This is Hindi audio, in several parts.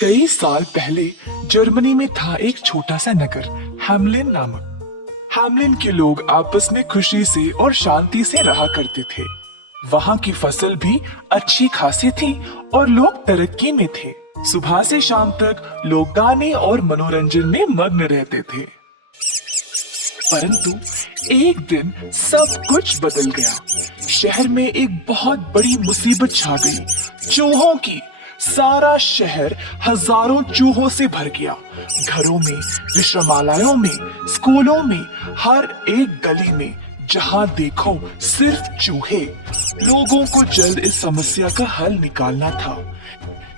कई साल पहले जर्मनी में था एक छोटा सा नगर हैमलिन नामक। हैमलिन के लोग आपस में खुशी से और शांति से रहा करते थे। वहाँ की फसल भी अच्छी खासी थी और लोग तरक्की में थे। सुबह से शाम तक लोग गाने और मनोरंजन में मग्न रहते थे। परंतु एक दिन सब कुछ बदल गया। शहर में एक बहुत बड़ी मुसीबत छा गई। चूहों की। सारा शहर हजारों चूहों से भर गया। घरों में, विश्रामालयों में, स्कूलों में, हर एक गली में जहाँ देखो सिर्फ चूहे। लोगों को जल्द इस समस्या का हल निकालना था।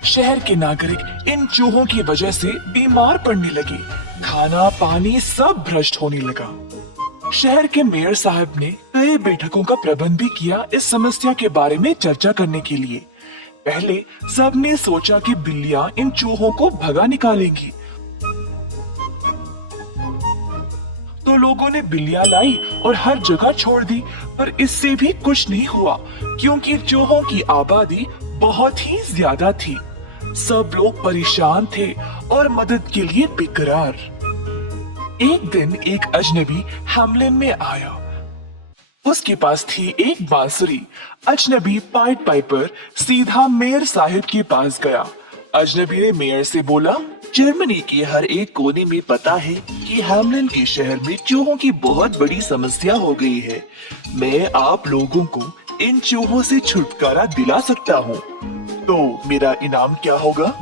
शहर के नागरिक इन चूहों की वजह से बीमार पड़ने लगे। खाना पानी सब भ्रष्ट होने लगा। शहर के मेयर साहब ने कई बैठकों का प्रबंध भी किया इस समस्या के बारे में चर्चा करने के लिए। पहले सबने सोचा कि बिल्लियां इन चूहों को भगा निकालेंगी, तो लोगों ने बिल्लियां लाई और हर जगह छोड़ दी। पर इससे भी कुछ नहीं हुआ, क्योंकि चूहों की आबादी बहुत ही ज्यादा थी। सब लोग परेशान थे और मदद के लिए बेकरार। एक दिन एक अजनबी हैमलिन में आया। उसके पास थी एक बांसुरी। अजनबी पाइट पाइपर सीधा मेयर साहब के पास गया। अजनबी ने मेयर से बोला, जर्मनी के हर एक कोने में पता है कि हैमलिन के शहर में चूहों की बहुत बड़ी समस्या हो गई है। मैं आप लोगों को इन चूहों से छुटकारा दिला सकता हूँ। तो मेरा इनाम क्या होगा?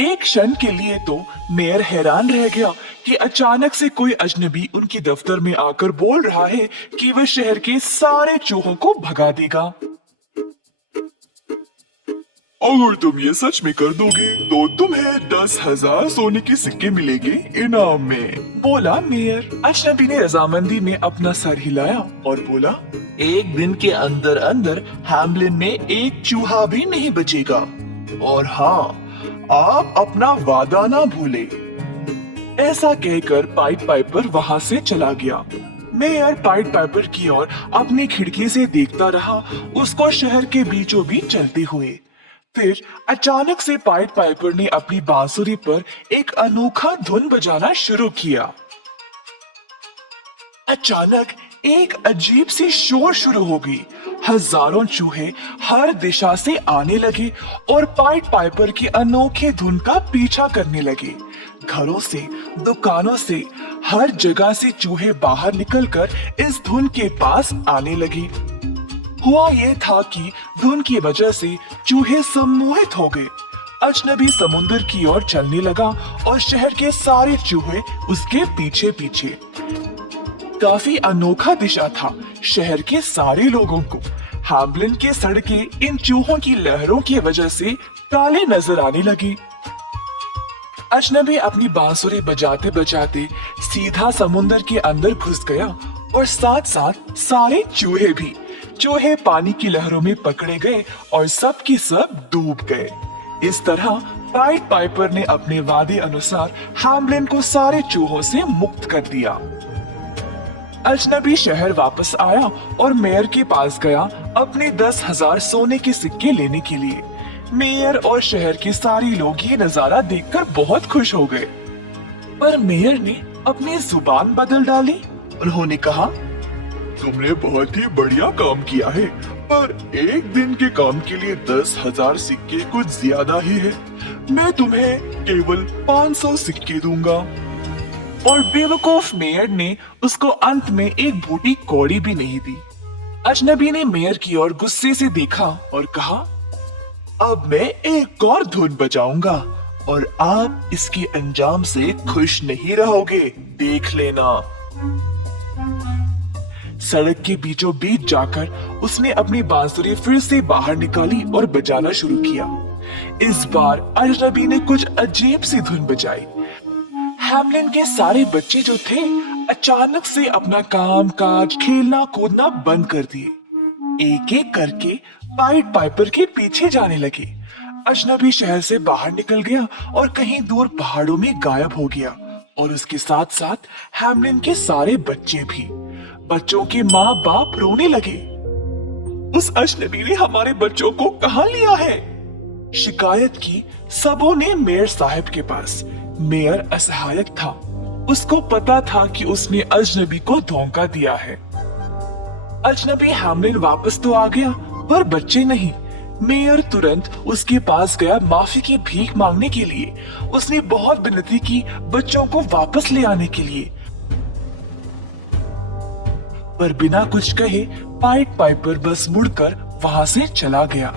एक क्षण के लिए तो मेयर हैरान रह गया कि अचानक से कोई अजनबी उनके दफ्तर में आकर बोल रहा है कि वह शहर के सारे चूहों को भगा देगा। अगर तुम ये सच में कर दोगे तो तुम्हें 10,000 सोने के सिक्के मिलेंगे इनाम में, बोला मेयर। अजनबी ने रजामंदी में अपना सर हिलाया और बोला, एक दिन के अंदर अंदर हैमलिन में एक चूहा भी नहीं बचेगा। और हाँ, आप अपना वादा ना भूले। ऐसा कहकर पाइट पाइपर वहाँ से चला गया। मेयर पाइट पाइपर की ओर अपनी खिड़की से देखता रहा, उसको शहर के बीचों बीच चलते हुए। फिर अचानक से पाइट पाइपर ने अपनी बांसुरी पर एक अनोखा धुन बजाना शुरू किया। अचानक एक अजीब सी शोर शुरू हो गई। हजारों चूहे हर दिशा से आने लगे और पाइट पाइपर की अनोखे धुन का पीछा करने लगे। घरों से, दुकानों से, हर जगह से चूहे बाहर निकलकर इस धुन के पास आने लगे। हुआ ये था कि धुन की वजह से चूहे सम्मोहित हो गए। अजनबी समुद्र की ओर चलने लगा और शहर के सारे चूहे उसके पीछे पीछे। काफी अनोखा दिशा था। शहर के सारे लोगों को हैमलिन के सड़कें इन चूहों की लहरों की वजह से काले नजर आने लगी। अजनबी अपनी बांसुरी बजाते बजाते सीधा समुद्र के अंदर घुस गया और साथ साथ सारे चूहे भी। चूहे पानी की लहरों में पकड़े गए और सब के सब डूब गए। इस तरह पाइट पाइपर ने अपने वादे अनुसार हैमलिन को सारे चूहों से मुक्त कर दिया। अजनबी शहर वापस आया और मेयर के पास गया अपने 10,000 सोने के सिक्के लेने के लिए। मेयर और शहर के सारे लोग ये नजारा देखकर बहुत खुश हो गए। पर मेयर ने अपनी जुबान बदल डाली। उन्होंने कहा, तुमने बहुत ही बढ़िया काम किया है, पर एक दिन के काम के लिए 10,000 सिक्के कुछ ज्यादा ही है। मैं तुम्हें केवल 500 सिक्के दूंगा। और बेवकूफ मेयर ने उसको अंत में एक बूटी कौड़ी भी नहीं दी। अजनबी ने मेयर की ओर गुस्से से देखा और कहा, अब मैं एक और धुन बजाऊंगा और आप इसके अंजाम से खुश नहीं रहोगे, देख लेना। सड़क के बीचों बीच जाकर उसने अपनी बांसुरी फिर से बाहर निकाली और बजाना शुरू किया। इस बार अजनबी ने कुछ अजीब सी धुन बजाई। हैमलिन के सारे बच्चे जो थे अचानक से अपना काम काज, खेलना कूदना बंद कर दिए। एक एक करके पाइट पाइपर के पीछे जाने लगे। अजनबी शहर से बाहर निकल गया और कहीं दूर पहाड़ों में गायब हो गया, और उसके साथ साथ हैमलिन के सारे बच्चे भी। बच्चों के माँ बाप रोने लगे। उस अजनबी ने हमारे बच्चों को कहाँ लिया है? शिकायत की सबों ने मेयर साहब के पास। मेयर असहायक था। उसको पता था कि उसने अजनबी को धोखा दिया है। अजनबी हैमलिन वापस तो आ गया, पर बच्चे नहीं। मेयर तुरंत उसके पास गया माफी की भीख मांगने के लिए। उसने बहुत विनती की बच्चों को वापस ले आने के लिए, पर बिना कुछ कहे पाइट पाइपर बस मुड़कर वहां से चला गया।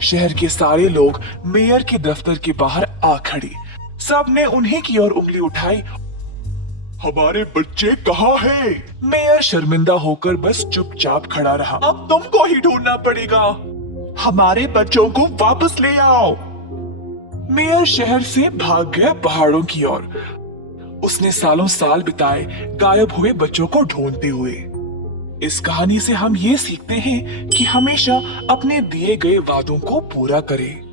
शहर के सारे लोग मेयर के दफ्तर के बाहर आ खड़े। सबने उन्हीं की ओर उंगली उठाई। हमारे बच्चे कहाँ हैं? मेयर शर्मिंदा होकर बस चुपचाप खड़ा रहा। अब तुमको ही ढूंढना पड़ेगा। हमारे बच्चों को वापस ले आओ। मेयर शहर से भाग गया पहाड़ों की ओर। उसने सालों साल बिताए गायब हुए बच्चों को ढूंढते हुए। इस कहानी से हम ये सीखते हैं कि हमेशा अपने दिए गए वादों को पूरा करें।